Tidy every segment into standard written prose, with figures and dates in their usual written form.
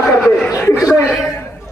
अता कर दे। इसमें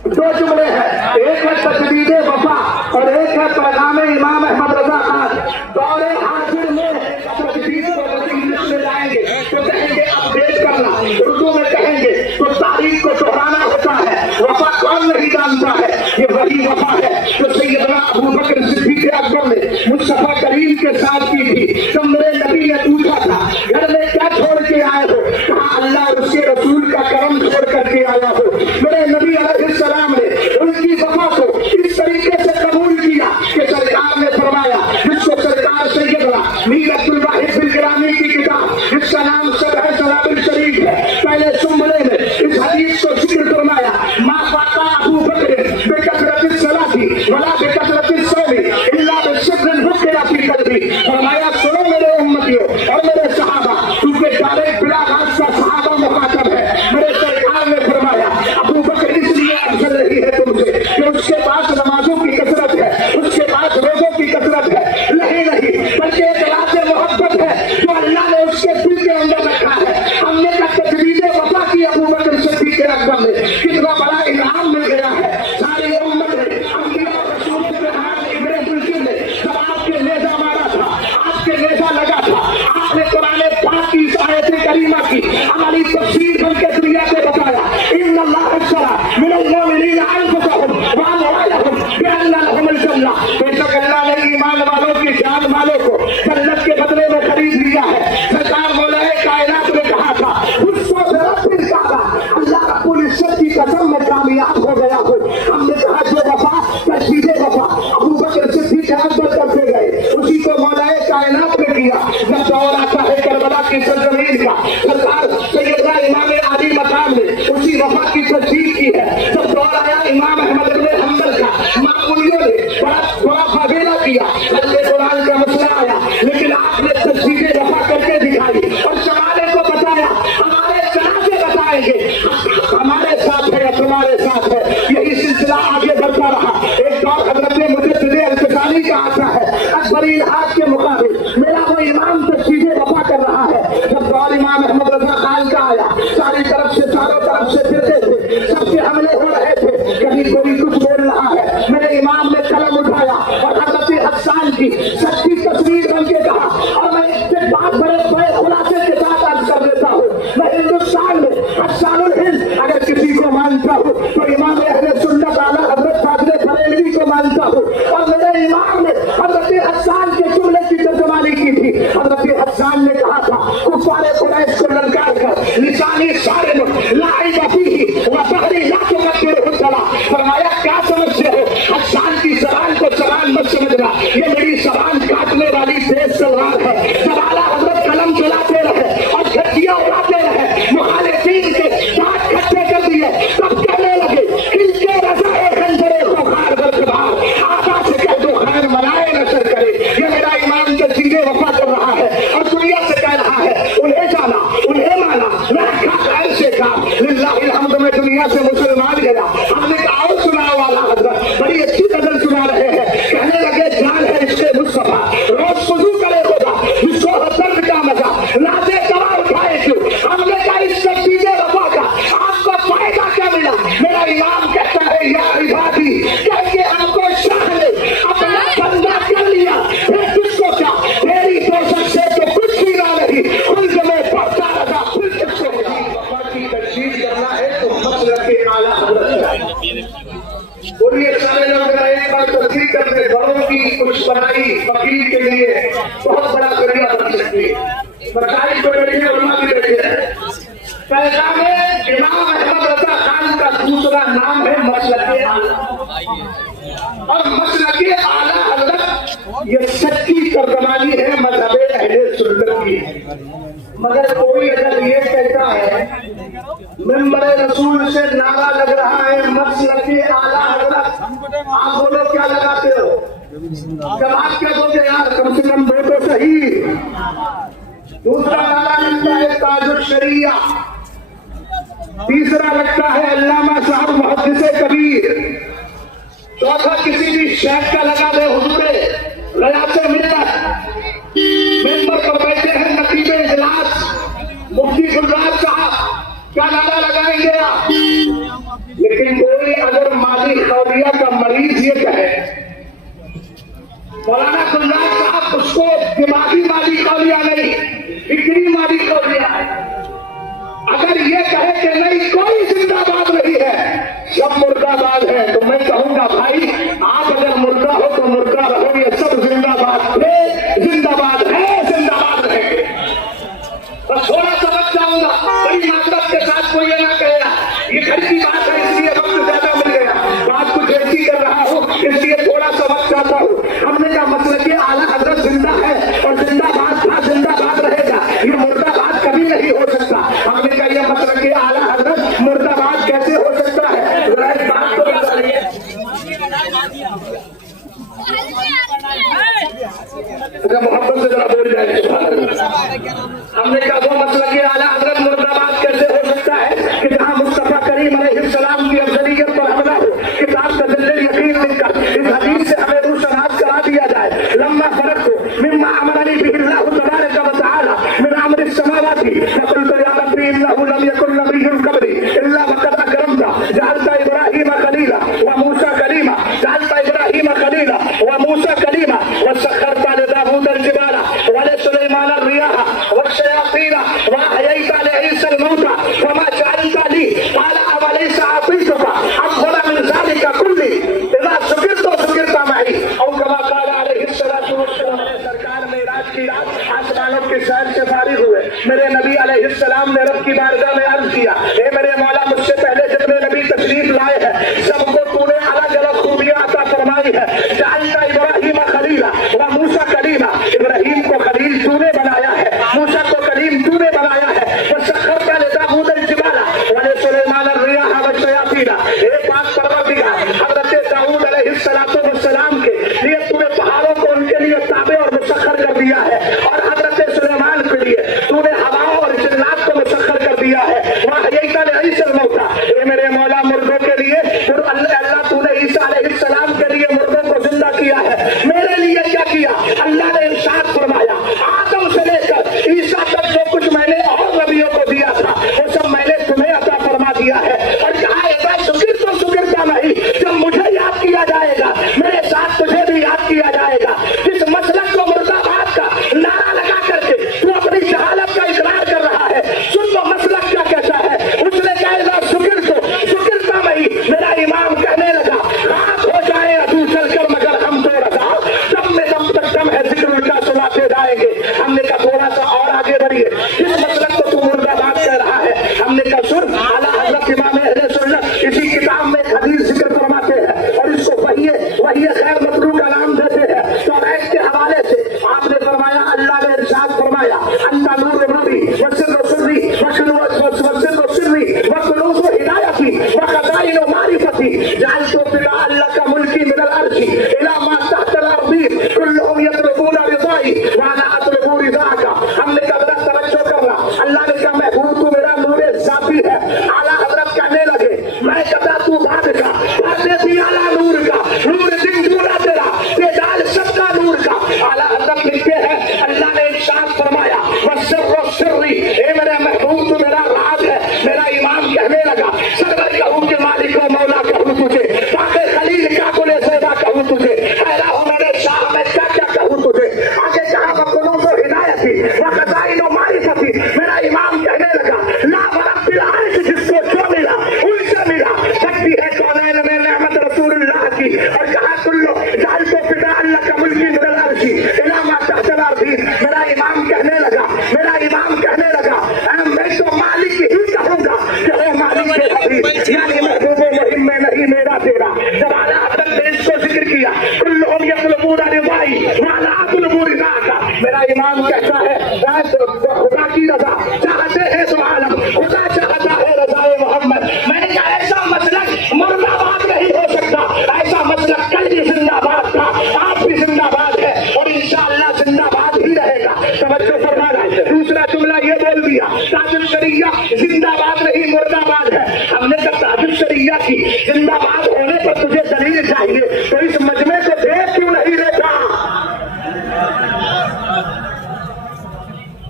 दो जुमले हैं, एक है तजदीद वफा और एक है पैगाम इमाम अहमद रजा खान। दौरे हाजिर में तजदीद को इंग्लिश में लाएंगे तो कहेंगे अपडेट करना, उर्दू में कहेंगे तो तारीख को दोहराना होता है। वफा कौन नहीं जानता है, ये वही वफा है जो सैयदना अबू बकर सिद्दीक़ अकबर ने मुस्तफा करीम के साथ की थी। तो मेरे नबी ने पूछा था घर में क्या छोड़ के आए हो, कहा अल्लाह और उसके रसूल का करम छोड़ करके आया हो। मेरे नबी अलैहिस्सलाम ने उनकी वफा को इस तरीके से कबूल किया कि सरकार ने फरमाया, जिसको सरकार सैयदना मीर अब्दुल वाहिद बिन गिलानी की किताब जिसका नाम शरह सलातुल शरीफ है, पहले जुमले में इस हदीस को जिक्र फरमाया, मा फाता अबू बकर बिकसरतिस सलाती वला बिकसरतिस सौमी इल्ला बिशिद्दिन हुक्किया फी कल्बी। फरमाया सुनो मेरे उम्मतियों और मेरे सहाबा, क्योंकि डायरेक्ट बिला रास्ता सहाबा मुखातब है। मेरे सरकार ने फरमाया अबू बकर इसलिए अफजल रही है तुमसे कि उसके पास नमाजों की कसरत है, उसके पास रोजों की कसरत है, नहीं बल्कि एक राज मोहब्बत है जो अल्लाह ने उसके दिल के अंदर रखा है। हमने का तजदीद वफा की अबू बकर सिद्दीक़ अकबर में कितना बड़ा इनाम मिल गया है। सारी उम्मत ने अंबिया और रसूल के हाथ इब्ने दुल्किन ने जब आपके नेज़ा मारा था, आपके नेज़ा लगा था, आपने कुरान पाक की इस आयत करीमा की हमारी तफसीर बन के दुनिया को बताया, इन्नल्लाह अश्तरा मिनल मुमिनीना अनफुसहुम व अमवालहुम बिअन्ना लहुमुल जन्नह। बेशक अल्लाह ने ईमान वालों की जान मालों को जन्नत के बदले में खरीद लिया है। सरकार मौलाए कायनात ने कहा था उसको रब्बिल काबा, अल्लाह रब्बुल इज्जत की कसम में कामयाब हो गया हो। हमने कहा जो वफा तजदीद वफा अबू बकर सिद्दीक़ अकबर करते गए उसी को मौलाए कायनात ने किया। जब दौर आता है करबला की सरजमीन का, सरकार सैयदना इमाम आली मकाम ने उसी वफा की तजदीद की है। जब दौर आया इमाम अहमद इब्ने हंबल का, मामूलियों ने बड़ा फजीला किया, अल्लाह कुरान का मसला आया, लेकिन आपने तजदीद वफा करके दिखाई और जमाने को बताया, हमारे जनाजे बताएंगे हमारे साथ है या तुम्हारे साथ है। यही सिलसिला आगे बढ़ता रहा। एक दौर हजरत मुजद्दिद अल-क़सानी का आता है, अकबरी इल्हाद के मुकाबिल मेरा वो इमाम तजदीद वफा कर रहा है। जब दौर इमाम अहमद रजा खान का आया, सारी तरफ से चारों तरफ से फिरते थे, सबके हमले हो रहे थे, कहीं कोई कुछ बोल रहा है। मेरे इमाम ने कलम उठाया और हजरत हस्सान की सच्ची तस्वीर बन के कहा, और मैं इससे बात बड़े खुलासे के साथ अर्ज कर देता हूँ, मैं हिंदुस्तान में हस्सानुल हिंद अगर किसी को मानता हूँ तो इमाम अहले सुन्नत आला हजरत फाज़िल बरेलवी को मानता हूँ। और मेरे इमाम ने हजरत हस्सान के जुमले की तर्जुमानी की थी। हजरत हस्सान ने कहा था कुफ़ारे कुरैश को ललकार कर लिसानी सारे लाई बफीही व बहरी ला तुकद्दिरुहु सला। फरमाया क्या समझते हो, हस्सान की जबान को जबान मत समझना, ये मेरी जबान काटने वाली तेज तलवार है। जब आला हजरत कलम चलाते रहे और घटिया उड़ाते रहे, मुखालिफीन के दांत खट्टे कर दिए, तब कहने लगे इनके रज़ाए खंजरे खुखार बरकबार, आका से कह दो खैर मनाए नशर करे। ये मेरा इमाम तजदीद वफा कर रहा है और दुनिया से कह रहा है उन्हें जाना उन्हें माना, रखा खैर से काम लिल्लाहिल हम्द। में दुनिया से मुसलमान गया, हमने कहा और सुनाओ वाला हजरत बड़ी अच्छी गजल सुना रहे हैं। कहने लगे जान है इसके मुस्तफा, रोज वुज़ू करे होगा जिसको हसरत का मजा, लाते दवा उठाए क्यों। हमने कहा इस तजदीद वफा का आपको फायदा क्या मिला। मेरा इमाम कहता है या इबादी, करके हमको शाह ने अपना बंदा कर लिया, फिर किसको क्या, तेरी दोषक से तो कुछ भी ना नहीं, खुद में पड़ता रहा फिर किसको वफा की तजदीद करना है तो मसलक के आला हजरत। बोलिए सारे लोग एक बार तस्दीक करते, बड़ों की कुछ बनाई फकीर के लिए बहुत बड़ा जरिया बन सकती है। मसाइल को बैठे उलमा की बैठे है। पैगाम इमाम अहमद रजा खान का दूसरा नाम है मसलक आला, और मसलक आला हजरत ये सच्ची तर्जुमानी है मज़हब अहले सुन्नत की। मगर कोई अगर ये कहता है मिंबर रसूल से नारा लग रहा है मसलक आला हजरत, आप बोलो क्या लगाते हो, जवाब क्या दोगे यार, कम से कम दो तो सही। दूसरा नारा लगता है ताजुल शरिया, तीसरा लगता है अल्लामा साहब मुहद्दिस कबीर, चौथा किसी भी शेख का लगा दे हुजूरे गयासे मिल्लत। मेंबर पर बैठे हैं नकीब इजलास मुफ्ती गुलजार साहब, क्या नारा लगाएंगे आप? لیکن کوئی اگر مالی قولیہ کا مریض یہ کہے، مولانا گلزار صاحب اس کو دماغی مالی قولیہ نہیں، فکری مالی قولیہ ہے، اگر یہ کہے کہ نہیں کوئی زندہ باد نہیں ہے، سب مردہ باد ہے، تو میں کہوں گا بھائی آپ اگر مردہ ہو تو مردہ رہو، یہ سب زندہ باد ہے، زندہ باد ہے، زندہ باد رہیں گے۔ بس تھوڑا سمجھ جاؤں گا، بڑی معذرت کے ساتھ کوئی یہ نہ کہے گا یہ گھر کی بات ہے اس لیے وقت زیادہ مل گیا، بات کچھ ایسی کر رہا ہوں اس لیے تھوڑا سمجھ جاتا ہوں۔ ہم نے کہا مسئلہ کہ اعلیٰ حضرت زندہ ہے اور زندہ باد تھا، زندہ باد رہے گا، یہ مردہ باد کبھی نہیں ہو سکتا۔ ہم نے کہا یہ مسئلہ کہ اعلیٰ حضرت مردہ باد کیسے ہو سکتا ہے، ذرا ایک بات تو بتائیے۔ محبت سے ذرا بول جائے۔ ہم نے کہا وہ مسئلہ کہ اعلیٰ حضرت مردہ باد کیسے ہو سکتا ہے کہ جہاں مصطفیٰ کریم علیہ السلام کی افضلیت پر حملہ ہو، کتاب کا دل یقین لکھ کر اس حدیث سے ہمیں روشناس کرا دیا جائے، لما فرق مما امرنی به اللہ تبارک و تعالی من امر السماوات فقلت یا ربی انه لم يكن نبی قبلی الا وقد اکرمت جعلت ابراہیم خلیلا وموسى کلیما، جعلت ابراہیم خلیلا وموسى کلیما وسخرت لداود الجبال ولسلیمان الرياح والشياطين واحييت لعيسى الموتى وما جعلت لي قال اوليس اعطيتك افضل من ذلك كله اذا ذكرت ذكرت معي او كما قال عليه الصلاه والسلام۔ سرکار معراج کی رات آسمانوں کے سیر سے فارغ ہوئے، میرے نبی علیہ السلام نے رب کی بارگاہ میں عرض کیا، اے میرے مولا مجھ سے پہلے جتنے نبی تشریف لائے ہیں سب کو تو نے الگ الگ خوبیاں عطا فرمائی ہے۔ جعلت ابراہیم خلیلا وموسى کلیما، ابراہیم کو خلیل تو نے بنایا ہے، موسیٰ کو کلیم تو نے بنایا ہے، وسخرت لداود الجبال ولسلیمان الرياح والشياطين، ایک بات پروردگار حضرت داؤد علیہ السلام کے لیے تو نے پہاڑوں کو ان کے لیے تابع اور مسخر کر دیا ہے، اور حضرت سلیمان کے لیے تو نے ہواؤں اور جنات کو مسخر کر دیا ہے۔ وحییت لعیسی الموتى، اے میرے مولا مردوں کے لیے اللہ تو نے عیسیٰ علیہ السلام کے لیے مردوں کو زندہ کیا ہے، میرے لیے کیا کیا؟ اللہ نے ارشاد فرمایا آدم سے لے کر عیسیٰ تک جو کچھ میں نے اور نبیوں کو دیا تھا وہ سب میں نے تمہیں عطا فرما دیا ہے، اور کہا ایسا شکر تو شکرتا نہیں، جب مجھے یاد کیا جائے گا میرے ساتھ تجھے بھی یاد کیا جائے گا۔ جس مسلک کو مردہ باد کا نعرہ لگا کر کے تو اپنی جہالت کا اقرار کر رہا ہے، سن وہ مسلک کیا کہتا ہے، اس نے کہا ایسا شکر تو شکرتا نہیں، میرا امام کہنے لگا رات ہو جائے ابو چل کر مگر ہم تو رضا، دم میں دم تک دم ہے ذکر کا سناتے جائیں گے۔ ہم نے کہا تھوڑا سا اور آگے بڑھیے، جس مسلک کو تو مردہ باد کہہ رہا ہے، ہم نے کہا سن اعلیٰ حضرت امام اہل سنت اسی کتاب میں حدیث ذکر فرماتے ہیں اور اس کو وحی خیر مطلوب کا نام دیتے ہیں، تو ایک کے حوالے سے آپ نے فرمایا اللہ نے ارشاد فرمایا انت نور نبی وسر سری وسر سری وکنوز ہدایتی وخزائن معرفتی جعلت بلا اللہ کا ملکی من الارض الى ما تحت الارض كلهم يطلبون رضائی وانا اطلب رضاک۔ ہم نے کہا ذرا توجہ کرنا، اللہ نے کہا محبوب تو میرا نور ذاتی ہے، اعلیٰ حضرت کہنے لگے میں کہتا تو بات کا دیتی اعلیٰ نور کا، نور دن دورا تیرا تیجال سب کا نور کا۔ اعلیٰ حضرت لکھتے ہیں اللہ نے ارشاد فرمایا وسر سری، اے میرے محبوب تو میرا راز ہے۔ میرا امام کہنے لگا سرور کہوں کہ مالک و مولا کہوں تجھے، باقی خلیل کا گل زیدہ کہوں تجھے، حیرہ ہوں میرے شاہ میں کیا کیا کہوں تجھے۔ آگے کہا وکنوز ہدایتی وخزائن معرفتی، میرا امام کہنے لگا لا ورب العرش جس کو جو ملا ان سے ملا، سکتی ہے کونین میں نعمت رسول اللہ کی، اور کہا کلو جعلت فدا اللہ کا ملکی من الارض الى ما تحت الارض۔ میرا امام کہنے لگا میں تو مالک ہی کہوں گا کہ اے مالک کے حبیب، یعنی محبوب مہم میں نہیں میرا تیرا۔ جب اعلیٰ حضرت نے اس کو ذکر کیا کلہم یطلبون رضائی وانا اطلب رضاک، میرا امام کہتا ہے خدا کی رضا چاہتے ہیں تو عالم، خدا چاہتا ہے رضائے محمد۔ میں نے کہا ایسا مسلک مردہ باد نہیں ہو سکتا، ایسا مسلک کل بھی زندہ باد تھا، آپ بھی زندہ باد ہے اور انشاءاللہ زندہ باد ہی رہے گا۔ توجہ فرمانا، دوسرا جملہ یہ بول دیا تاج الشریعہ زندہ باد نہیں مردہ باد ہے۔ ہم نے کہا تاج الشریعہ کی زندہ باد ہونے پر تجھے دلیل چاہیے، تو اس مجمع کو دیکھ کیوں نہیں دیکھا؟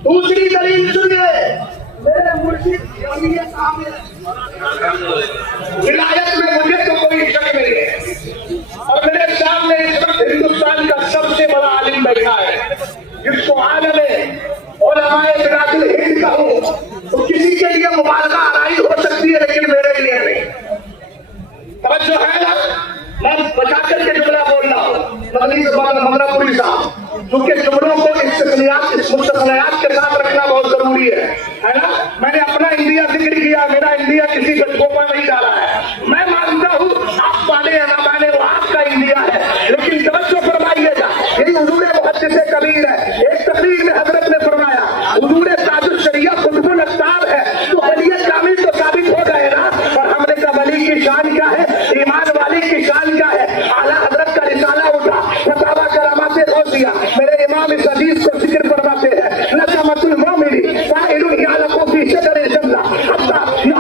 دوسری دلیل سنیے، میرے مرشد विलायत में मुझे तो कोई शक नहीं है। और मेरे सामने इस वक्त हिंदुस्तान का सबसे बड़ा आलिम बैठा है, जिसको आलम उलमाए बिलादुल हिंद कहूं तो किसी के लिए मुबालगा आराई हो सकती है, लेकिन मेरे लिए नहीं। तवज्जो है ना? मैं बचा करके जुमला बोल रहा हूँ। मगरपुरी साहब, क्योंकि जुमलों को इस मुस्तक़िलात के साथ रखना बहुत जरूरी है ना? मैंने अपना इंडिया जिक्र किया, मेरा इंडिया किसी गठोपा नहीं डाला है। मैं मानता हूँ आप माने या ना माने वो आपका इंडिया है, लेकिन तवज्जो फरमाइएगा, यही हुजूर मुहद्दिस कबीर है। एक तकरीर में हजरत ने फरमाया हुजूर ताजुल शरिया कुतुबुल अख्तार है, तो वली कामिल तो साबित हो गए ना। और हमने कहा वली की शान क्या है, ईमान वाली की शान क्या है? आला हजरत का रिसाला उठा, फतावा करामाते खोल दिया। मेरे इमाम इस हदीस को जिक्र फरमाते हैं, नज़मतुल मोमिनी साइलुन यालकु फी शदरिल जन्नह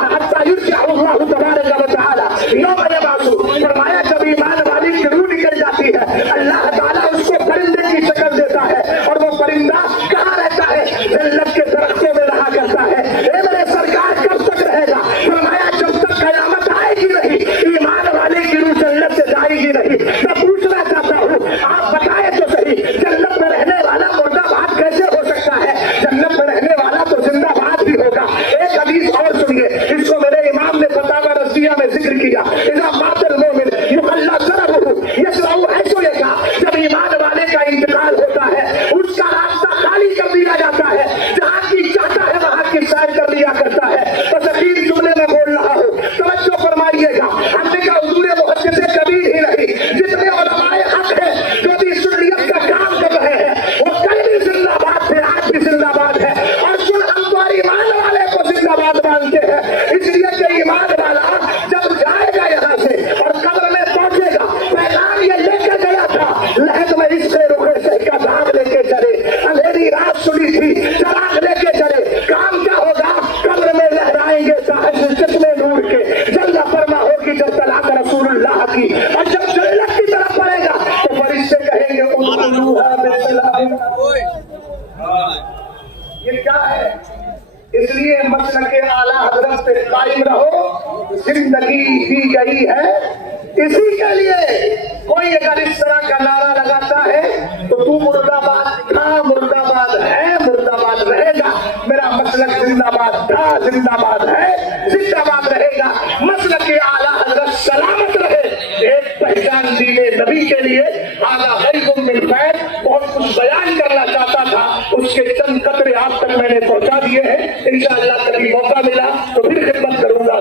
हत्ता युरजअ अल्लाहु तबारक व तआला यौम यबअसु। फरमाया जब ईमान वाली की रूह निकल जाती है, अल्लाह ताला उसको परिंदे की शक्ल देता है, और वो परिंदा कहाँ रहता है? जन्नत के दरख्तों में रहा करता है। ए मेरे सरकार कब तक रहेगा? फरमाया जब तक कयामत आएगी नहीं, ईमान वाले की रूह जन्नत से जाएगी नहीं। मैं पूछना चाहता हूँ, आप बताएं तो सही, जन्नत में रहने वाला मुर्दाबाद कैसे हो सकता है? जन्नत में रहने वाला तो जिंदाबाद भी होगा। एक हदीस और सुनिए, इसको मेरे इमाम ने फतावा रज़िया में जिक्र किया। इज़ा मातल मोमिन युहल्ला ज़रबहु यसरउ ऐसो यशा। जब ईमान वाले का इंतकाल होता है, उसका रास्ता खाली कर दिया जाता है, जहाँ की चाहता है वहाँ की सैर कर लिया करता है। बस अखीर जुमले में बोल रहा हूँ, तवज्जो फरमाइएगा। हमने कहा हुजूर मुहद्दिस कबीर ही नहीं, जितने उलमाए हक हैं जो भी सुन्नियत का काम कर रहे हैं, वो कल भी जिंदाबाद थे, आज भी जिंदाबाद है। और सुन, हम तो ईमान वाले को जिंदाबाद मानते हैं, इसलिए कि ईमान वाला जब जाएगा यहाँ से और कब्र में पहुंचेगा, पैगाम ये लेकर गया था, लहद में इससे रुके से का दाग लेके चले, अंधेरी रात सुनी थी, चराग लेके चले। काम क्या होगा? कब्र में लहराएंगे साहिब जितने नूर के, जल्द फरमा होगी जब तलाक रसूलुल्लाह की। और जब जन्नत की तरफ पड़ेगा तो फरिश्ते कहेंगे उदखुलूहा बिसलाम। ये क्या है? इसलिए मसलके आला हजरत पे कायम रहो, जिंदगी दी गई है इसी के लिए। कोई अगर इस तरह का नारा लगाता है तो तू मुर्दाबाद था, मुर्दाबाद है, मुर्दाबाद रहेगा। मेरा मसलक जिंदाबाद था, जिंदाबाद है, जिंदाबाद रहेगा। मसलके आला हजरत सलामत रहे। एक पहचान दीने नबी के लिए आला गरीबुम मिन फैज़, बहुत कुछ बयान करना चाहता था, उसके चंद कतरे आप तक मैंने पहुंचा दिए हैं। इंशाअल्लाह कभी मौका मिला तो फिर खिदमत करूंगा।